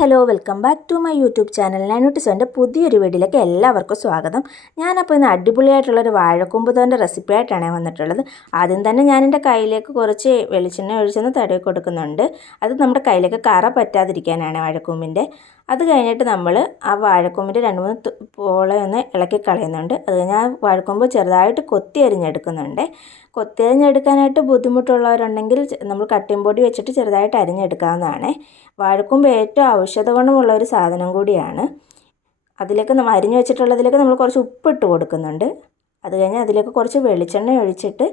Hello welcome back to my YouTube channel. നാനൂട്ടിസോൻ്റെ പുതിയൊരു വീഡിയോയിലേക്ക് എല്ലാവർക്കും സ്വാഗതം. ഞാനപ്പോൾ ഇന്ന് അടിപൊളിയായിട്ടുള്ളൊരു വാഴക്കൂമ്പ് തോരൻ്റെ റെസിപ്പി ആയിട്ടാണ് വന്നിട്ടുള്ളത്. ആദ്യം തന്നെ ഞാൻ എൻ്റെ കയ്യിലേക്ക് കുറച്ച് വെളിച്ചെണ്ണ ഒഴിച്ചൊന്ന് തടവി കൊടുക്കുന്നുണ്ട്. അത് നമ്മുടെ കയ്യിലേക്ക് കറ പറ്റാതിരിക്കാനാണ് വാഴക്കൂമ്പിൻ്റെ. അത് കഴിഞ്ഞിട്ട് നമ്മൾ ആ വാഴക്കൂമ്പിൻ്റെ 2-3 പോളയൊന്ന് ഇളക്കി കളയുന്നുണ്ട്. അത് കഴിഞ്ഞാൽ ആ വാഴക്കൂമ്പ് ചെറുതായിട്ട് കൊത്തി അരിഞ്ഞെടുക്കുന്നുണ്ട്. കൊത്തി അരിഞ്ഞെടുക്കാനായിട്ട് ബുദ്ധിമുട്ടുള്ളവരുണ്ടെങ്കിൽ നമ്മൾ കട്ടിംഗ് ബോർഡ് വെച്ചിട്ട് ചെറുതായിട്ട് അരിഞ്ഞെടുക്കാവുന്നതാണ്. വാഴക്കൂമ്പ് ഏറ്റവും ഔഷധ ഗുണമുള്ള ഒരു സാധനം കൂടിയാണ്. അതിലേക്ക് നമ്മൾ അരിഞ്ഞു വെച്ചിട്ടുള്ളതിലേക്ക് നമ്മൾ കുറച്ച് ഉപ്പിട്ട് കൊടുക്കുന്നുണ്ട്. അത് കഴിഞ്ഞ് അതിലേക്ക് കുറച്ച് വെളിച്ചെണ്ണ ഒഴിച്ചിട്ട്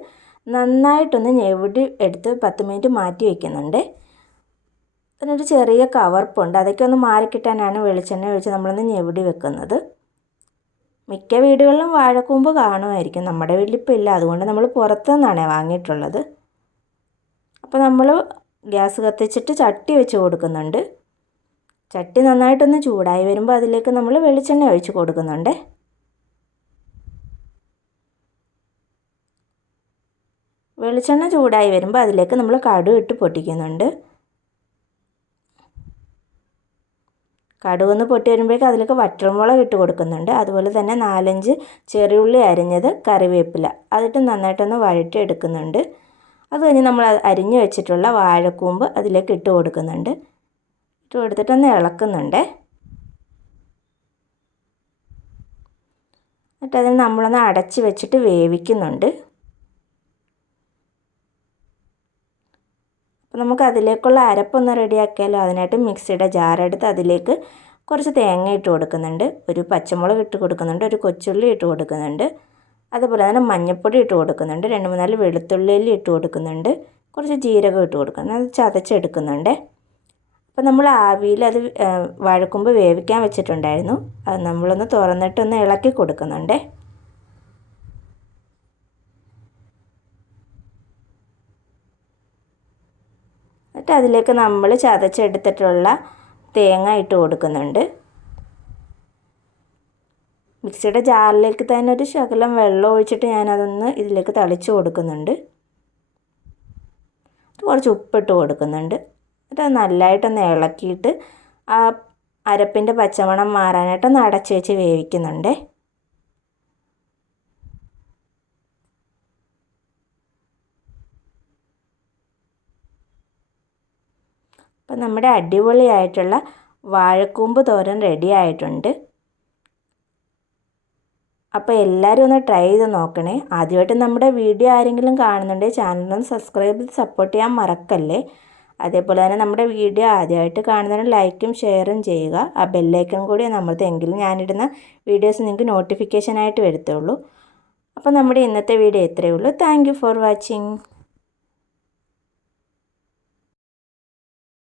നന്നായിട്ടൊന്ന് ഞെവിടി എടുത്ത് 10 മിനിറ്റ് മാറ്റി വയ്ക്കുന്നുണ്ട്. അതിനൊരു ചെറിയ കവർപ്പുണ്ട്, അതൊക്കെ ഒന്ന് മാറിക്കിട്ടാനാണ് വെളിച്ചെണ്ണ ഒഴിച്ച് നമ്മളൊന്ന് ഞെവിടി വെക്കുന്നത്. മിക്ക വീടുകളിലും വാഴക്കൂമ്പ് കാണുമായിരിക്കും. നമ്മുടെ വീട്ടിലിപ്പോൾ ഇല്ല, അതുകൊണ്ട് നമ്മൾ പുറത്തു നിന്നാണ് വാങ്ങിയിട്ടുള്ളത്. അപ്പോൾ നമ്മൾ ഗ്യാസ് കത്തിച്ചിട്ട് ചട്ടി വെച്ച് കൊടുക്കുന്നുണ്ട്. ചട്ടി നന്നായിട്ടൊന്ന് ചൂടായി വരുമ്പോൾ അതിലേക്ക് നമ്മൾ വെളിച്ചെണ്ണ ഒഴിച്ച് കൊടുക്കുന്നുണ്ട്. വെളിച്ചെണ്ണ ചൂടായി വരുമ്പോൾ അതിലേക്ക് നമ്മൾ കടുക് ഇട്ട് പൊട്ടിക്കുന്നുണ്ട്. കടുകൊന്ന് പൊട്ടി വരുമ്പോഴേക്കും അതിലേക്ക് വറ്റൽമുളക് ഇട്ട് കൊടുക്കുന്നുണ്ട്. അതുപോലെ തന്നെ 4-5 ചെറിയുള്ളി അരിഞ്ഞത്, കറിവേപ്പില അതിട്ട് നന്നായിട്ടൊന്ന് വഴറ്റി എടുക്കുന്നുണ്ട്. അത് കഴിഞ്ഞ് നമ്മൾ അരിഞ്ഞു വെച്ചിട്ടുള്ള വാഴക്കൂമ്പ് അതിലേക്ക് ഇട്ട് കൊടുക്കുന്നുണ്ട്. ഇട്ട് കൊടുത്തിട്ടൊന്ന് ഇളക്കുന്നുണ്ട്. എന്നിട്ട് അതിന് നമ്മളൊന്ന് അടച്ച് വെച്ചിട്ട് വേവിക്കുന്നുണ്ട്. അപ്പോൾ നമുക്ക് അതിലേക്കുള്ള അരപ്പൊന്ന് റെഡിയാക്കിയാലോ. അതിനായിട്ട് മിക്സിയുടെ ജാറെടുത്ത് അതിലേക്ക് കുറച്ച് തേങ്ങ ഇട്ട് കൊടുക്കുന്നുണ്ട്, ഒരു പച്ചമുളക് ഇട്ട് കൊടുക്കുന്നുണ്ട്, ഒരു കൊച്ചുള്ളി ഇട്ട് കൊടുക്കുന്നുണ്ട്, അതുപോലെ തന്നെ മഞ്ഞൾപ്പൊടി ഇട്ട് കൊടുക്കുന്നുണ്ട്, 2-3 വെളുത്തുള്ളി ഇട്ട് കൊടുക്കുന്നുണ്ട്, കുറച്ച് ജീരകം ഇട്ട് കൊടുക്കുന്നുണ്ട്, അത് ചതച്ചെടുക്കുന്നുണ്ട്. അപ്പോൾ നമ്മൾ ആവിയിൽ അത് വാഴക്കൂമ്പ് വേവിക്കാൻ വെച്ചിട്ടുണ്ടായിരുന്നു. അത് നമ്മളൊന്ന് തുറന്നിട്ടൊന്ന് ഇളക്കി കൊടുക്കുന്നുണ്ട്. എന്നിട്ട് അതിലേക്ക് നമ്മൾ ചതച്ചെടുത്തിട്ടുള്ള തേങ്ങ ഇട്ട് കൊടുക്കുന്നുണ്ട്. മിക്സിയുടെ ജാറിലേക്ക് തന്നെ ഒരു ശകലം വെള്ളം ഒഴിച്ചിട്ട് ഞാനതൊന്ന് ഇതിലേക്ക് തളിച്ച് കൊടുക്കുന്നുണ്ട്. കുറച്ച് ഉപ്പിട്ട് കൊടുക്കുന്നുണ്ട്. എന്നിട്ട് അത് നല്ലതായിട്ടൊന്ന് ഇളക്കിയിട്ട് ആ അരപ്പിൻ്റെ പച്ചമണം മാറാനായിട്ടൊന്ന് അടച്ച് വെച്ച് വേവിക്കുന്നുണ്ട്. അപ്പം നമ്മുടെ അടിപൊളിയായിട്ടുള്ള വാഴക്കൂമ്പ് തോരൻ റെഡി ആയിട്ടുണ്ട്. അപ്പോൾ എല്ലാവരും ഒന്ന് ട്രൈ ചെയ്ത് നോക്കണേ. ആദ്യമായിട്ട് നമ്മുടെ വീഡിയോ ആരെങ്കിലും കാണുന്നുണ്ടെങ്കിൽ ചാനലൊന്ന് സബ്സ്ക്രൈബ് ചെയ്ത് സപ്പോർട്ട് ചെയ്യാൻ മറക്കല്ലേ. അതേപോലെ തന്നെ നമ്മുടെ വീഡിയോ ആദ്യമായിട്ട് കാണുന്നതിന് ലൈക്കും ഷെയറും ചെയ്യുക. ആ ബെല്ലൈക്കൺ കൂടി അമർത്തിയെങ്കിലും ഞാനിടുന്ന വീഡിയോസ് നിങ്ങൾക്ക് നോട്ടിഫിക്കേഷനായിട്ട് വരത്തുള്ളൂ. അപ്പോൾ നമ്മുടെ ഇന്നത്തെ വീഡിയോ ഇത്രയേ ഉള്ളൂ. Thank you for watching.